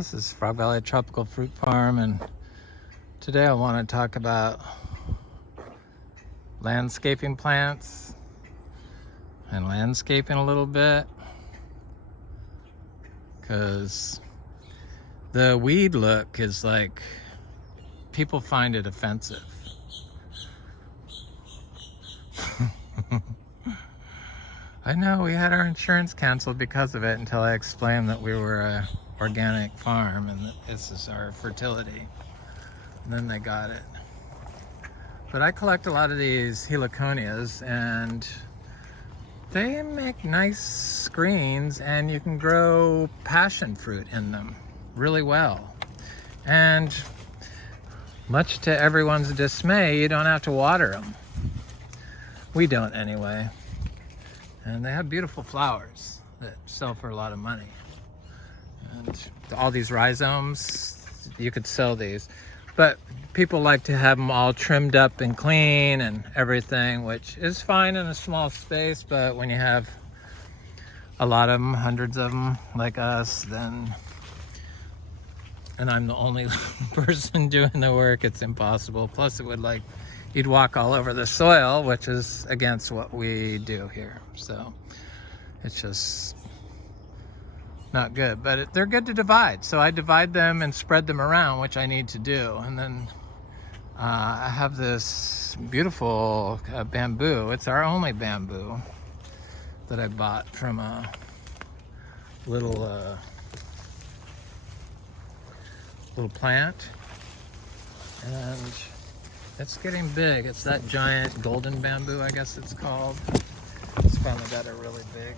This is Frog Valley Tropical Fruit Farm, and today I want to talk about landscaping plants and landscaping a little bit, because the weed look is like, people find it offensive. I know, we had our insurance canceled because of it until I explained that we were a organic farm and that this is our fertility. And then they got it. But I collect a lot of these Heliconias, and they make nice screens, and you can grow passion fruit in them really well. And much to everyone's dismay, you don't have to water them. We don't anyway. And they have beautiful flowers that sell for a lot of money. And all these rhizomes, you could sell these. But people like to have them all trimmed up and clean and everything, which is fine in a small space, but when you have a lot of them, hundreds of them like us, then, and I'm the only person doing the work, it's impossible. Plus it would you'd walk all over the soil, which is against what we do here. So it's just not good, but they're good to divide. So I divide them and spread them around, which I need to do. And then I have this beautiful bamboo. It's our only bamboo that I bought from a little plant. And it's getting big. It's that giant golden bamboo, I guess it's called. It's finally got a really big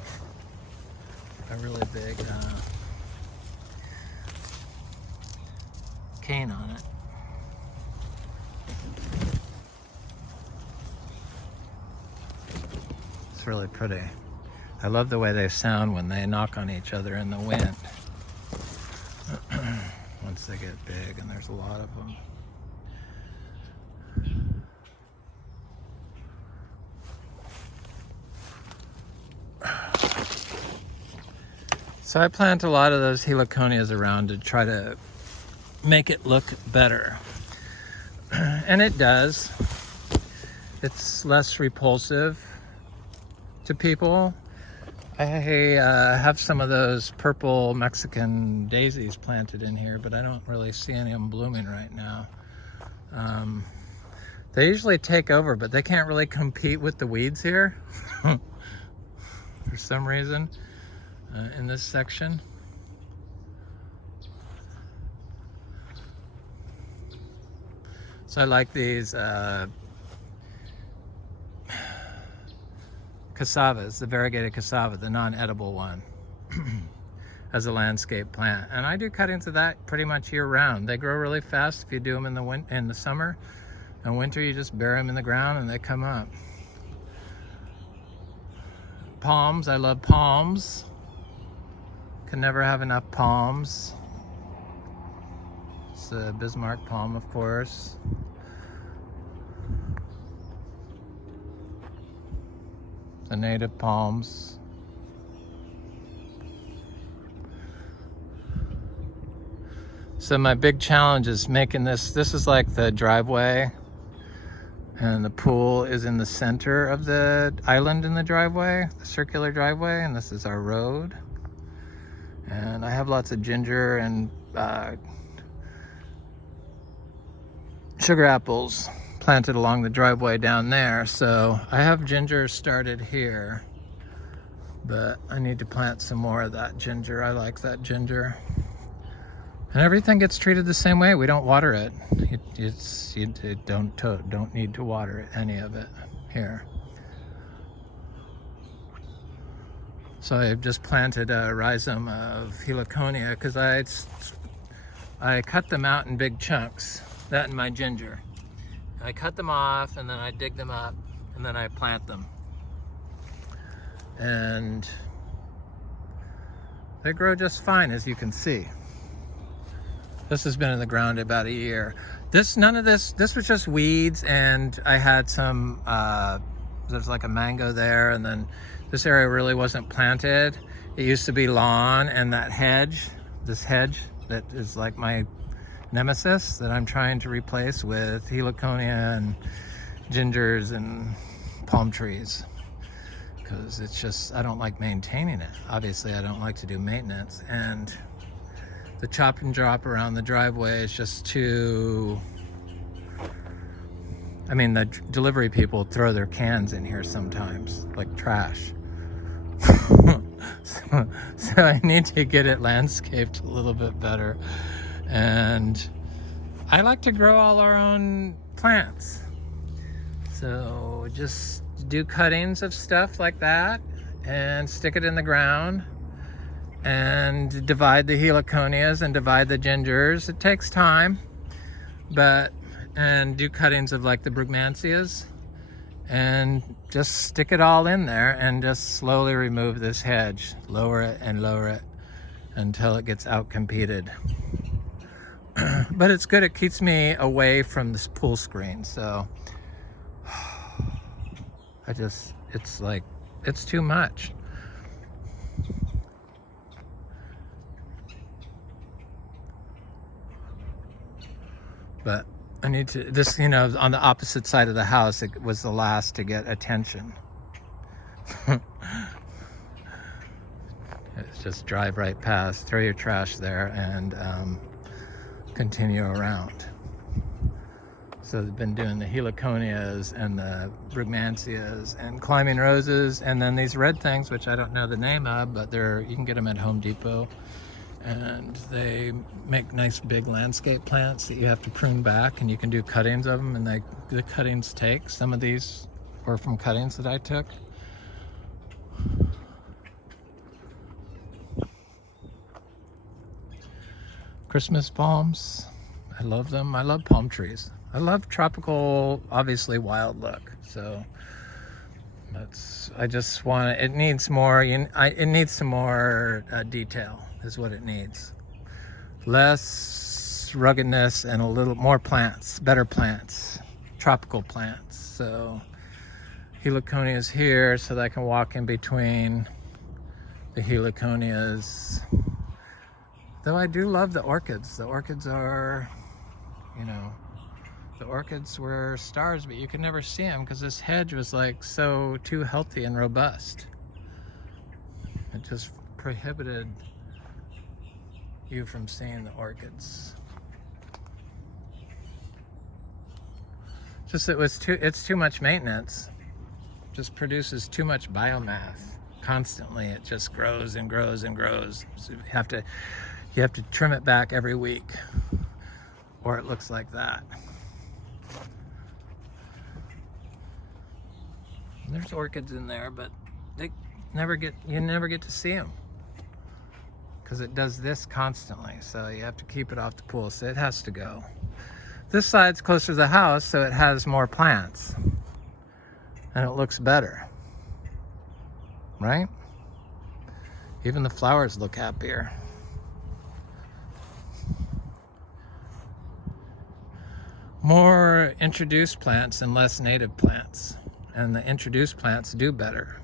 cane on it. It's really pretty. I love the way they sound when they knock on each other in the wind. Once they get big, and there's a lot of them. So I plant a lot of those Heliconias around to try to make it look better. And it does. It's less repulsive to people. I have some of those purple Mexican daisies planted in here, but I don't really see any of them blooming right now. They usually take over, but they can't really compete with the weeds here for some reason. In this section. So I like these cassavas, the variegated cassava, the non-edible one, as a landscape plant. And I do cuttings of that pretty much year round. They grow really fast if you do them in the summer. In winter, you just bury them in the ground and they come up. Palms, I love palms. Can never have enough palms. It's the Bismarck Palm, of course. The native palms. So my big challenge is making this. This is like the driveway, and the pool is in the center of the island in the driveway, the circular driveway, and this is our road. And I have lots of ginger and sugar apples planted along the driveway down there. So I have ginger started here, but I need to plant some more of that ginger. I like that ginger. And everything gets treated the same way. We don't water it. You don't need to water it, any of it here. So I've just planted a rhizome of Heliconia because I cut them out in big chunks, that and my ginger. I cut them off and then I dig them up and then I plant them. And they grow just fine, as you can see. This has been in the ground about a year. This was just weeds, and I had some, there's like a mango there, and then this area really wasn't planted. It used to be lawn, and that hedge, this hedge that is like my nemesis that I'm trying to replace with Heliconia and gingers and palm trees, because it's just, I don't like maintaining it. Obviously, I don't like to do maintenance, and the chop and drop around the driveway is just too... I mean, the delivery people throw their cans in here sometimes, like trash. so I need to get it landscaped a little bit better. And I like to grow all our own plants. So just do cuttings of stuff like that and stick it in the ground and divide the heliconias and divide the gingers. It takes time, and do cuttings of like the brugmansias and just stick it all in there and just slowly remove this hedge, lower it and lower it until it gets outcompeted. But it's good, it keeps me away from this pool screen. So it's like, it's too much. But I need to, this, you know, on the opposite side of the house, it was the last to get attention. It's just drive right past, throw your trash there, and continue around. So they've been doing the heliconias and the brugmansias and climbing roses, and then these red things, which I don't know the name of, but you can get them at Home Depot. And they make nice big landscape plants that you have to prune back, and you can do cuttings of them, and the cuttings take. Some of these were from cuttings that I took. Christmas palms, I love them. I love palm trees. I love tropical, obviously wild look. So I just want it needs more, it needs some more detail is what it needs. Less ruggedness and a little more plants, better plants, tropical plants. So Heliconia is here so that I can walk in between the Heliconias. Though I do love the orchids. The orchids are, you know, the orchids were stars, but you could never see them because this hedge was like so too healthy and robust. It just prohibited you from seeing the orchids. Just it's too much maintenance. Just produces too much biomass constantly. It just grows and grows and grows. So you have to trim it back every week, or it looks like that. And there's orchids in there, but you never get to see them because it does this constantly. So you have to keep it off the pool. So it has to go. This side's closer to the house, so it has more plants, and it looks better, right? Even the flowers look happier. More introduced plants and less native plants. And the introduced plants do better.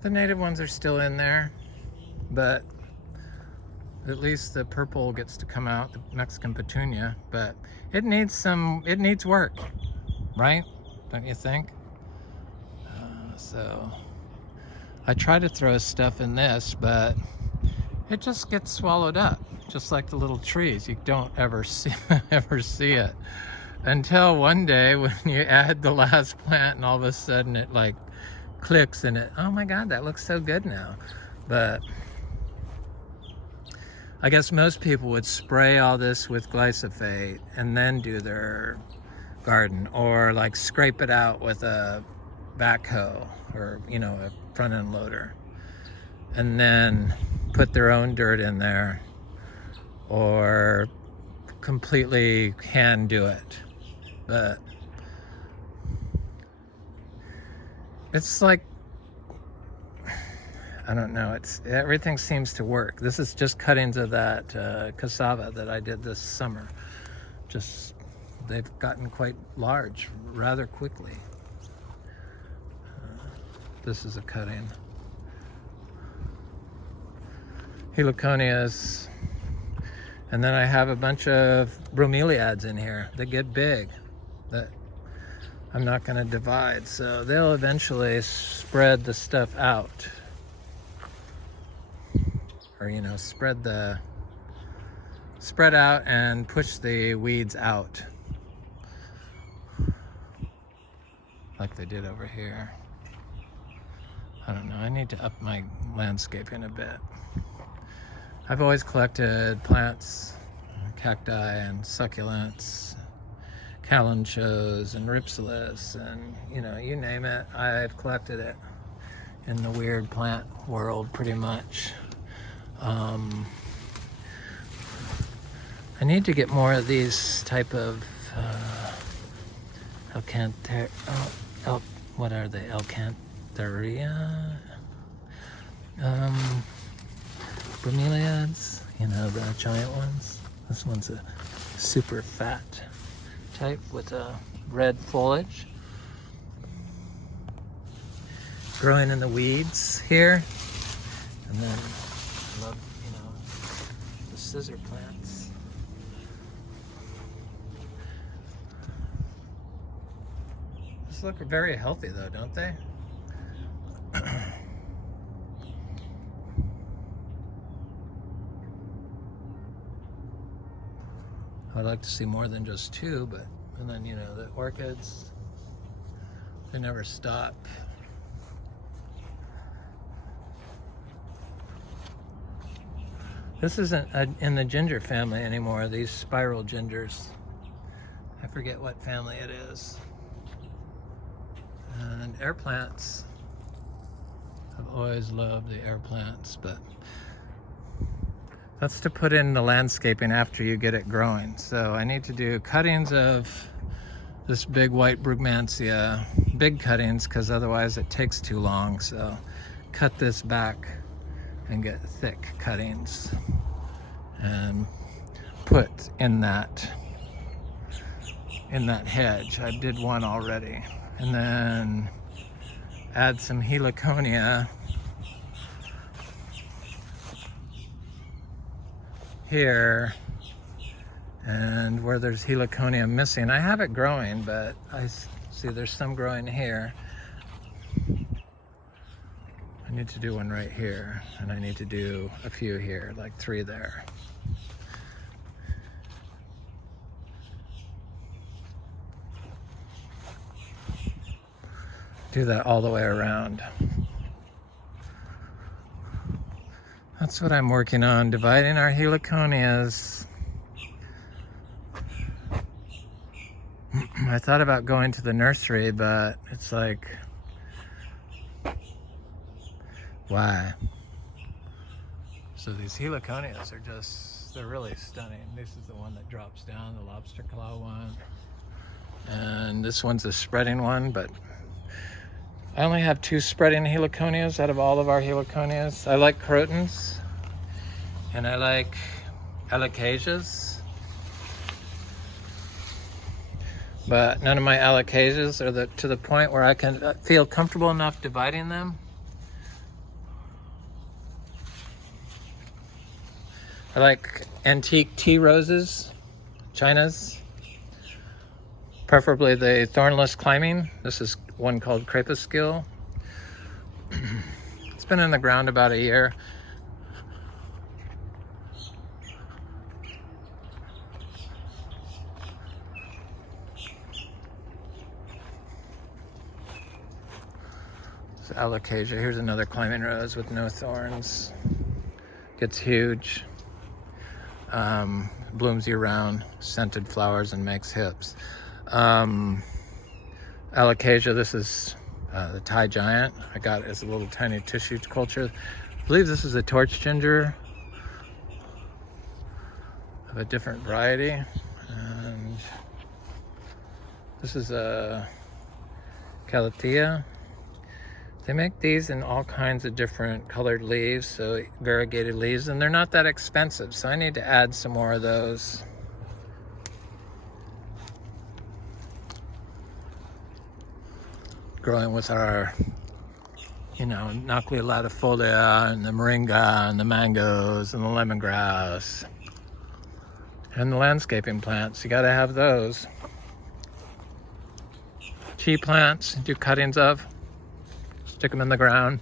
The native ones are still in there, but at least the purple gets to come out, the Mexican Petunia, but it needs work, right? Don't you think? So I try to throw stuff in this, but it just gets swallowed up, just like the little trees. You don't ever see it until one day when you add the last plant, and all of a sudden it like clicks, and oh my God, that looks so good now. But I guess most people would spray all this with glyphosate and then do their garden, or like scrape it out with a backhoe or, you know, a front end loader, and then put their own dirt in there, or completely hand do it. But it's like, I don't know, everything seems to work. This is just cuttings of that cassava that I did this summer. Just, they've gotten quite large rather quickly. This is a cutting. Heliconias. And then I have a bunch of Bromeliads in here that get big that I'm not going to divide. So they'll eventually spread the stuff out. Or, you know, spread out and push the weeds out. Like they did over here. I don't know, I need to up my landscaping a bit. I've always collected plants, cacti and succulents, calanchos and ripsalis, and you know, you name it, I've collected it in the weird plant world pretty much. I need to get more of these type of what are they? Alcantheria? Bromeliads, you know, the giant ones. This one's a super fat type with a red foliage. Growing in the weeds here. And then I love, you know, the scissor plants. These look very healthy though, don't they? I'd like to see more than just two, but, and then, you know, the orchids, they never stop. This isn't in the ginger family anymore, these spiral gingers. I forget what family it is. And air plants. I've always loved the air plants, but that's to put in the landscaping after you get it growing. So I need to do cuttings of this big white Brugmansia, big cuttings, because otherwise it takes too long. So cut this back and get thick cuttings and put in that hedge. I did one already. And then add some Heliconia here, and where there's Heliconia missing, I have it growing, but I see there's some growing here. I need to do one right here, and I need to do a few here, like 3 there. Do that all the way around. That's what I'm working on, dividing our Heliconias. I thought about going to the nursery, but it's like, why? So these Heliconias are just, they're really stunning. This is the one that drops down, the lobster claw one. And this one's a spreading one, but I only have 2 spreading Heliconias out of all of our Heliconias. I like crotons, and I like Alocasias, but none of my Alocasias are to the point where I can feel comfortable enough dividing them. I like antique tea roses, Chinas, preferably the thornless climbing. This is one called Crepuscule. It's been in the ground about a year. It's Alocasia. Here's another climbing rose with no thorns. Gets huge. Blooms year round, scented flowers, and makes hips. Alocasia, this is the Thai giant. I got it as a little tiny tissue culture. I believe this is a torch ginger of a different variety. And this is a Calathea. They make these in all kinds of different colored leaves, so variegated leaves, and they're not that expensive, so I need to add some more of those. Growing with our you know, Nuclea latifolia and the moringa and the mangoes and the lemongrass and the landscaping plants. You gotta have those. Tea plants, do cuttings of, stick them in the ground.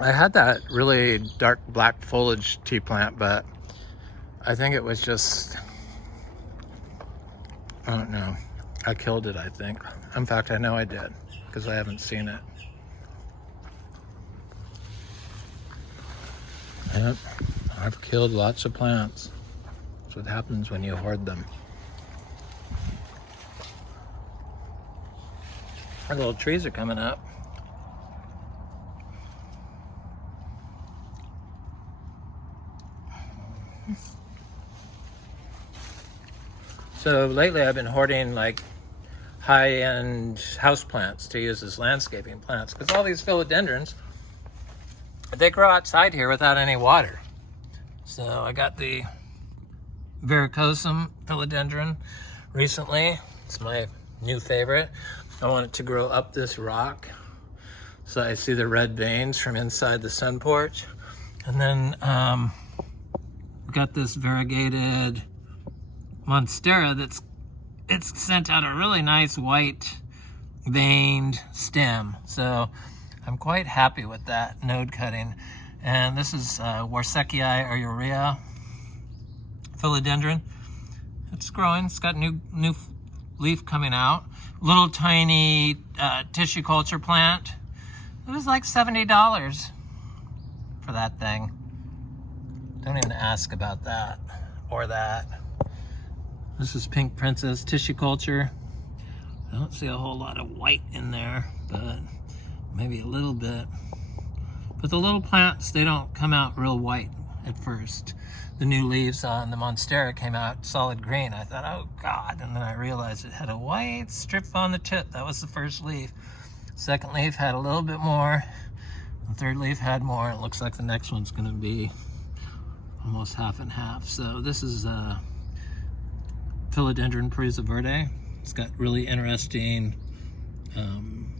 I had that really dark black foliage tea plant, but I think it was just, I don't know. I killed it, I think. In fact, I know I did, because I haven't seen it. Yep, I've killed lots of plants. That's what happens when you hoard them. Our little trees are coming up. So lately I've been hoarding like high-end house plants to use as landscaping plants, because all these philodendrons, they grow outside here without any water. So I got the Variegated philodendron recently. It's my new favorite. I want it to grow up this rock so I see the red veins from inside the sun porch. And then we got this Variegated Monstera it's sent out a really nice white veined stem. So I'm quite happy with that node cutting. And this is Variegated or urea philodendron. It's growing. It's got new leaf coming out. Little tiny tissue culture plant. It was like $70 for that thing. Don't even ask about that or that. This is Pink Princess tissue culture. I don't see a whole lot of white in there, but maybe a little bit. But the little plants, they don't come out real white at first. The new leaves on the Monstera came out solid green. I thought, oh God, and then I realized it had a white strip on the tip. That was the first leaf. Second leaf had a little bit more. The third leaf had more. It looks like the next one's gonna be almost half and half. So this is Philodendron Parisa verde. It's got really interesting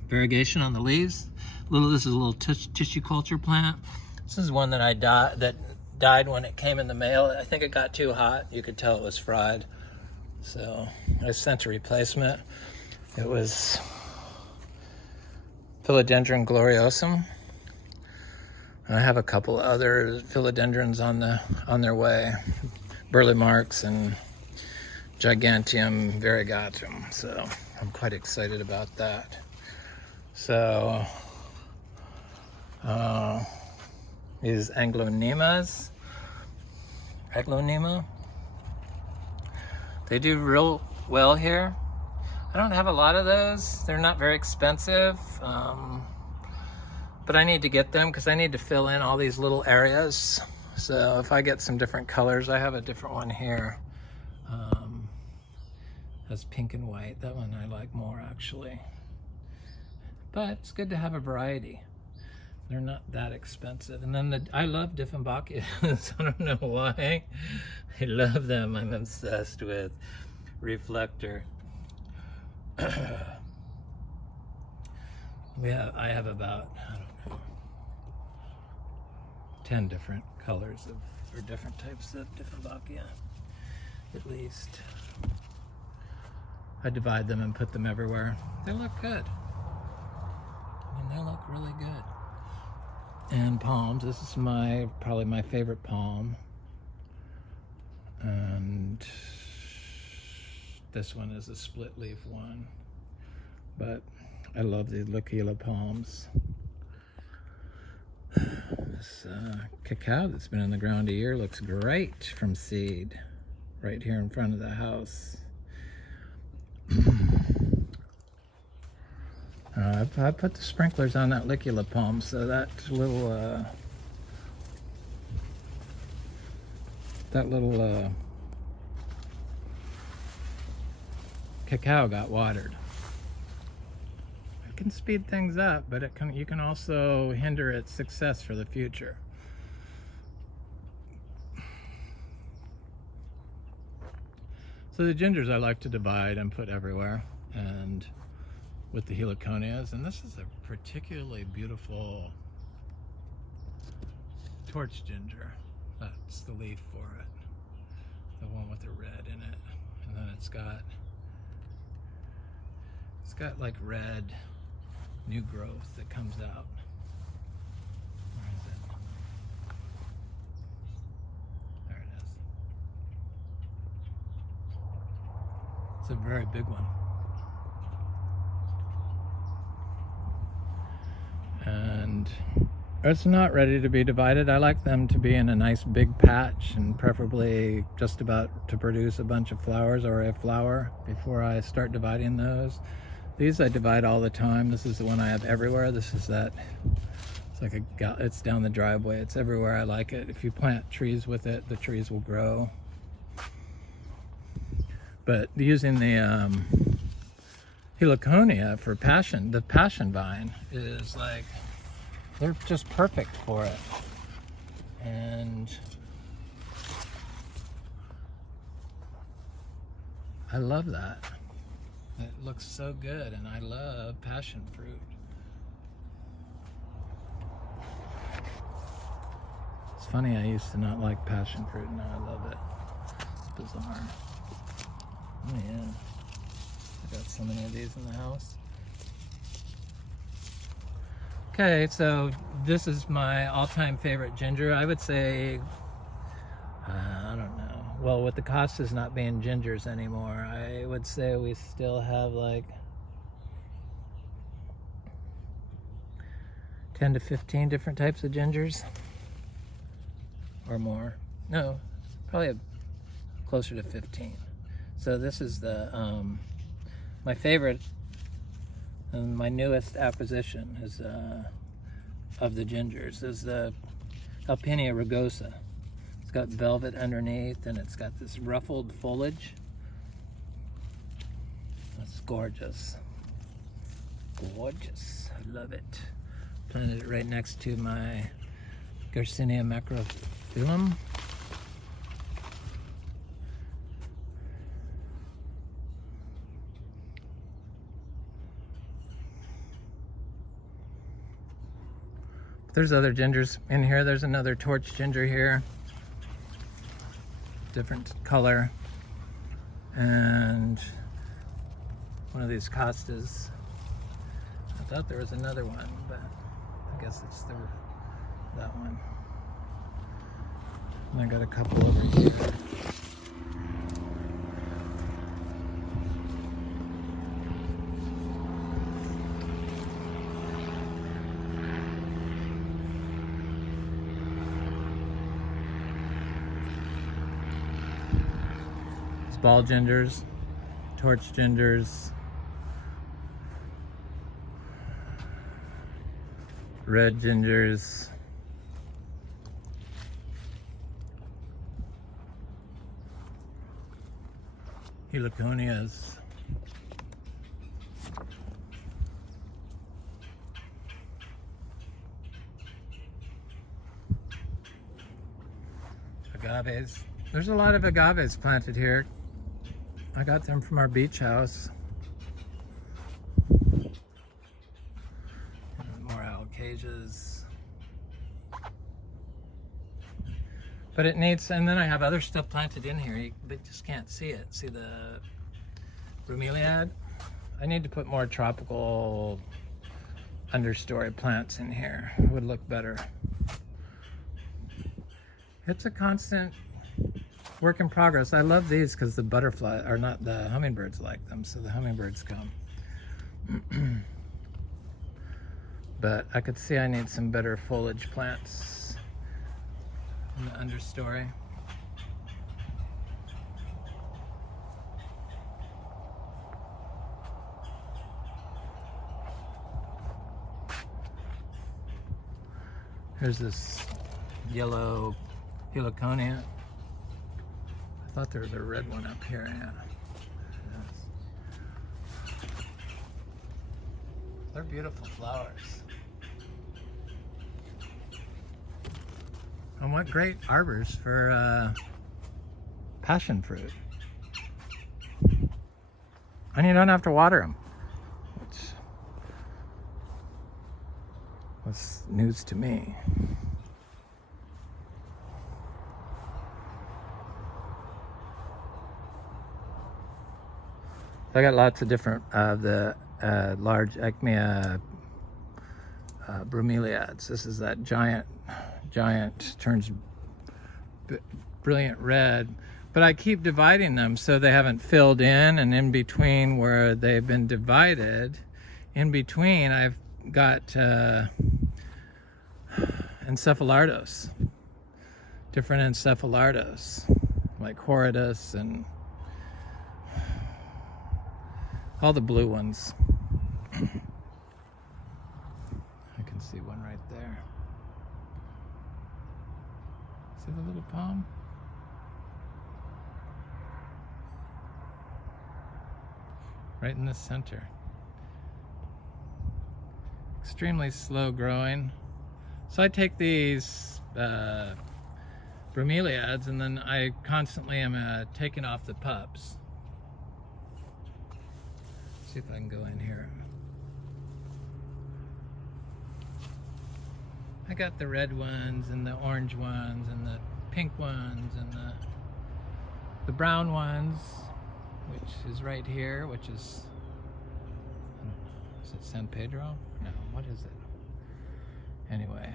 variegation on the leaves. This is a little tissue culture plant. This is one that died when it came in the mail. I think it got too hot. You could tell it was fried. So I sent a replacement. It was Philodendron Gloriosum. And I have a couple other philodendrons on their way. Burley Marks and Giganteum Variegatum. So I'm quite excited about that. So these Aglaonemas, they do real well here. I don't have a lot of those. They're not very expensive, but I need to get them because I need to fill in all these little areas. So if I get some different colors, I have a different one here. That's pink and white. That one I like more actually. But it's good to have a variety. They're not that expensive. And then I love Dieffenbachias. I don't know why. I love them. I'm obsessed with Reflector. I have about, I don't know, 10 different colors or different types of Dieffenbachia, at least. I divide them and put them everywhere. They look good. I mean, they look really good. And palms. This is probably my favorite palm. And this one is a split leaf one. But I love the Alocasia palms. This cacao that's been in the ground a year looks great from seed. Right here in front of the house. I put the sprinklers on that Licula palm, so that little cacao got watered. It can speed things up, but you can also hinder its success for the future. So the gingers I like to divide and put everywhere, and with the Heliconias, and this is a particularly beautiful torch ginger. That's the leaf for it, the one with the red in it, and then it's got like red new growth that comes out. Where is it? There it is. It's a very big one. And it's not ready to be divided. I like them to be in a nice big patch, and preferably just about to produce a bunch of flowers or a flower before I start dividing those. These I divide all the time. This is the one I have everywhere. This is that, it's like it's down the driveway. It's everywhere. I like it. If you plant trees with it, the trees will grow. But using the Heliconia for the passion vine is like, they're just perfect for it. And I love that. It looks so good, and I love passion fruit. It's funny, I used to not like passion fruit, and now I love it. It's bizarre. Oh yeah. I got so many of these in the house. Okay, so this is my all-time favorite ginger. I would say, I don't know. Well, with the costas not being gingers anymore, I would say we still have like 10 to 15 different types of gingers or more. No, probably closer to 15. So this is the my favorite and my newest acquisition is of the gingers is the Alpinia Rugosa. It's got velvet underneath, and it's got this ruffled foliage. It's gorgeous. Gorgeous. I love it. Planted it right next to my Garcinia macrophyllum. There's other gingers in here. There's another torch ginger here. Different color. And one of these costas. I thought there was another one, but I guess it's that one. And I got a couple over here. Ball gingers, torch gingers, red gingers, Heliconias, agaves. There's a lot of agaves planted here. I got them from our beach house. And more Alocasias. But it needs, and then I have other stuff planted in here. You just can't see it. See the Bromeliad? I need to put more tropical understory plants in here. It would look better. It's a constant work in progress. I love these because the butterfly, or not, the hummingbirds like them, so the hummingbirds come. But I could see I need some better foliage plants in the understory. Here's this yellow Heliconia. I thought there was a red one up here, yeah. Yes. They're beautiful flowers. And what great arbors for passion fruit. And you don't have to water them, which was news to me. I got lots of different the large Alpinia Bromeliads. This is that giant turns brilliant red, but I keep dividing them so they haven't filled in, and in between where they've been divided, in between I've got encephalardos, different encephalardos, like horridus and all the blue ones. I can see one right there. See the little palm? Right in the center. Extremely slow growing. So I take these bromeliads and then I constantly am taking off the pups. See if I can go in here. I got the red ones and the orange ones and the pink ones and the brown ones, which is right here, which is it San Pedro? No, what is it? Anyway,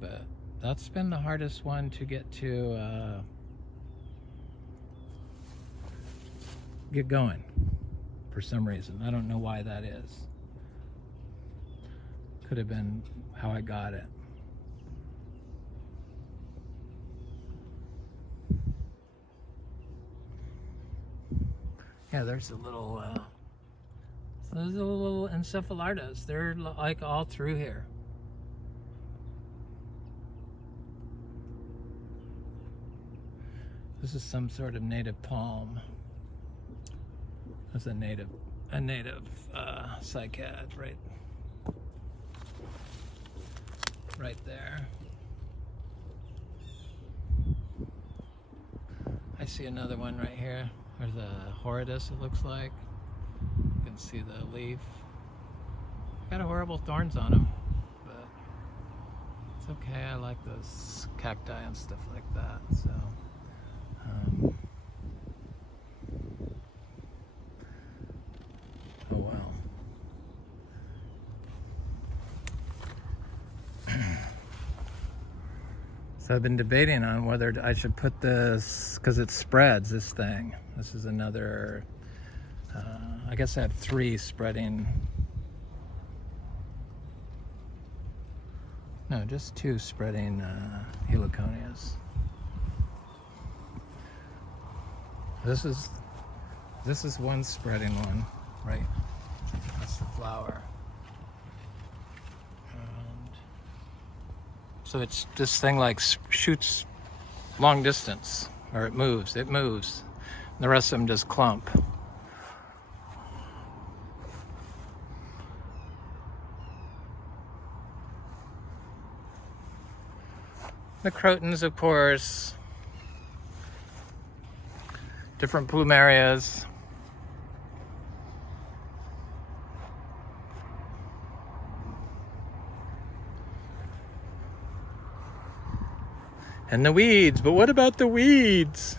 but that's been the hardest one to get going for some reason. I don't know why that is. Could have been how I got it. Yeah, there's a little those are little encephalardos. They're like all through here. This is some sort of native palm. That's a native cycad right there. I see another one right here. There's a horridus, it looks like. You can see the leaf. Got horrible thorns on them, but it's okay. I like those cacti and stuff like that. So, oh well. So I've been debating on whether I should put this, because it spreads, this thing. This is another, I guess I have 3 spreading. No, just 2 spreading Heliconias. This is one spreading one, right? That's the flower. So it's this thing like shoots long distance, or it moves. And the rest of them just clump. The crotons, of course. Different plumerias. And the weeds, but what about the weeds?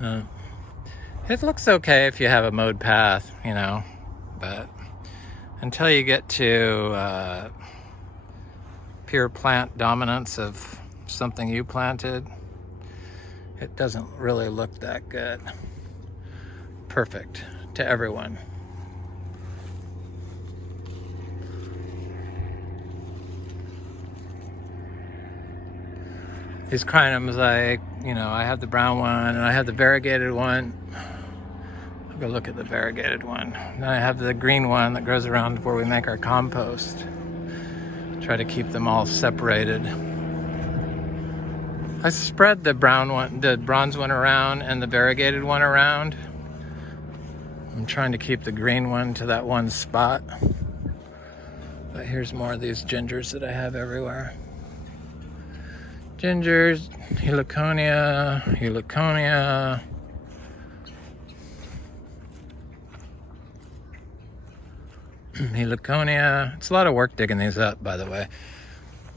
It looks okay if you have a mowed path, you know, but until you get to pure plant dominance of something you planted, it doesn't really look that good. Perfect to everyone. These crinums, I have the brown one and I have the variegated one. I'll go look at the variegated one. Then I have the green one that grows around where we make our compost. Try to keep them all separated. I spread the brown one, the bronze one around and the variegated one around. I'm trying to keep the green one to that one spot. But here's more of these gingers that I have everywhere. Gingers, Heliconia. Heliconia. It's a lot of work digging these up, by the way.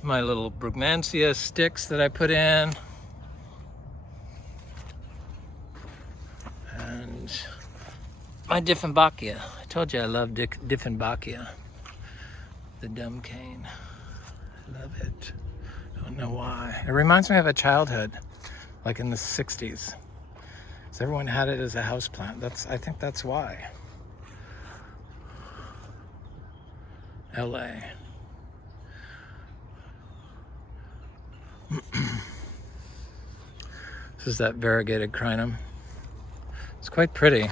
My little Bromeliads sticks that I put in. And my Dieffenbachia. I told you I love Dieffenbachia. The dumb cane. I love it. Don't know why. It reminds me of a childhood, like in the 60s. So everyone had it as a houseplant. I think that's why. LA. This is that Variegated Crinum. It's quite pretty.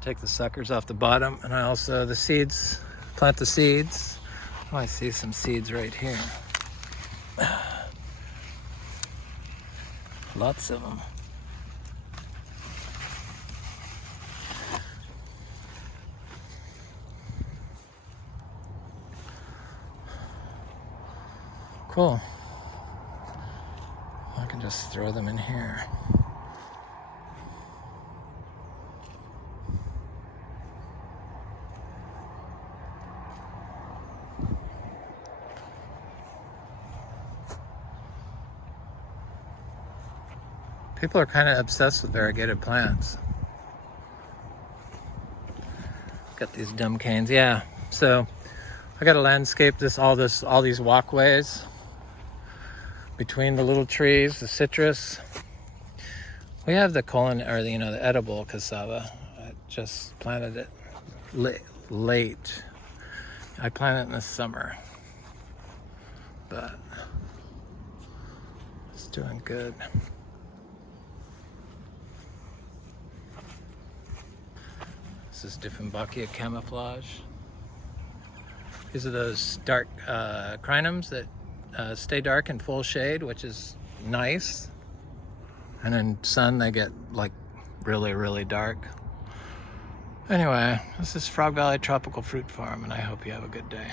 Take the suckers off the bottom, and I also plant the seeds. Oh, I see some seeds right here. Lots of them. Cool. I can just throw them in here. People are kind of obsessed with variegated plants. Got these dumb canes, yeah. So I got to landscape all these walkways between the little trees, the citrus. We have the the edible cassava. I just planted it late. I planted it in the summer, but it's doing good. This is Dieffenbachia camouflage. These are those dark crinums that stay dark in full shade, which is nice. And in sun, they get like really, really dark. Anyway, this is Frog Valley Tropical Fruit Farm, and I hope you have a good day.